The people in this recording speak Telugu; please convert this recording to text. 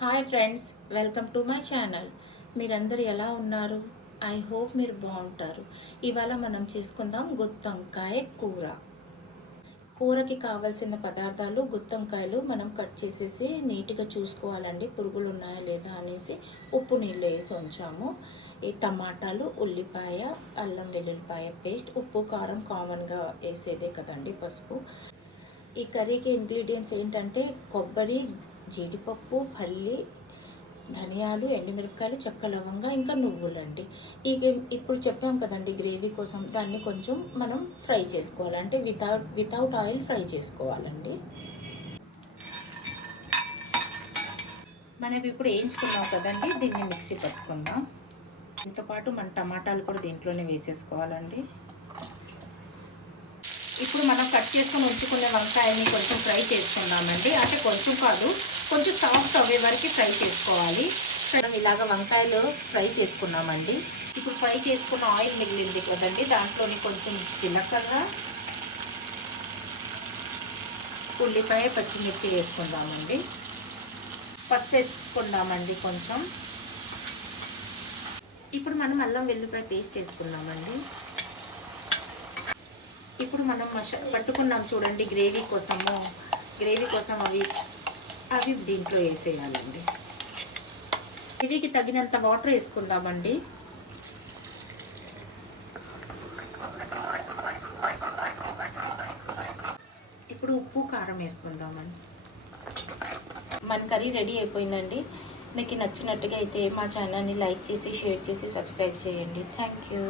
Hi friends, welcome to my channel. మీరందరూ ఎలా ఉన్నారు? ఐ హోప్ మీరు బాగుంటారు. ఇవాళ మనం చేసుకుందాం గుత్తొంకాయ కూర. కూరకి కావాల్సిన పదార్థాలు గుత్తొంకాయలు మనం కట్ చేసేసి నీట్గా చూసుకోవాలండి, పురుగులు ఉన్నాయా లేదా అనేసి ఉప్పు నీళ్ళు వేసి ఉంచాము. ఈ టమాటాలు, ఉల్లిపాయ, అల్లం వెల్లుల్లిపాయ పేస్ట్, ఉప్పు కారం కామన్గా వేసేదే కదండి, పసుపు. ఈ కర్రీకి ఇంగ్రీడియంట్స్ ఏంటంటే కొబ్బరి, జీడిపప్పు, పల్లి, ధనియాలు, ఎండుమిరపకాయలు, చెక్క, లవంగా, ఇంకా నువ్వులండి. ఇప్పుడు చెప్పాం కదండి గ్రేవీ కోసం, దాన్ని కొంచెం మనం ఫ్రై చేసుకోవాలి, అంటే వితౌట్ ఆయిల్ ఫ్రై చేసుకోవాలండి. మనం ఇప్పుడు వేయించుకున్నాం కదండి, దీన్ని మిక్సీ పట్టుకుందాం. దీంతో పాటు మన టమాటాలు కూడా దీంట్లోనే వేసేసుకోవాలండి. ఇప్పుడు మనం కట్ చేసుకొని ఉంచుకునే వంకాయని కొంచెం ఫ్రై చేసుకుందామండి. అంటే కొంచెం కాదు, కొంచెం సాఫ్ట్ అవ్వే వరకు ఫ్రై చేసుకోవాలి. మనం ఇలాగ వంకాయలు ఫ్రై చేసుకున్నామండి. ఇప్పుడు ఫ్రై చేసుకున్న ఆయిల్ మిగిలింది కదండి, దాంట్లోని కొంచెం జీలకర్ర, ఉల్లిపాయ, పచ్చిమిర్చి వేసుకుందామండి. పసుపు వేసుకుందామండి కొంచెం. ఇప్పుడు మనం అల్లం వెల్లుల్లిపాయ పేస్ట్ వేసుకుందామండి. ఇప్పుడు మనం పట్టుకున్నాం చూడండి గ్రేవీ కోసం అవి దీంట్లో వేసేయాలండి. గ్రేవీకి తగినంత వాటర్ వేసుకుందామండి. ఇప్పుడు ఉప్పు, కారం వేసుకుందామండి. మన కర్రీ రెడీ అయిపోయిందండి. మీకు నచ్చినట్టుగా అయితే మా ఛానల్ని లైక్ చేసి, షేర్ చేసి, సబ్స్క్రైబ్ చేయండి. Thank you.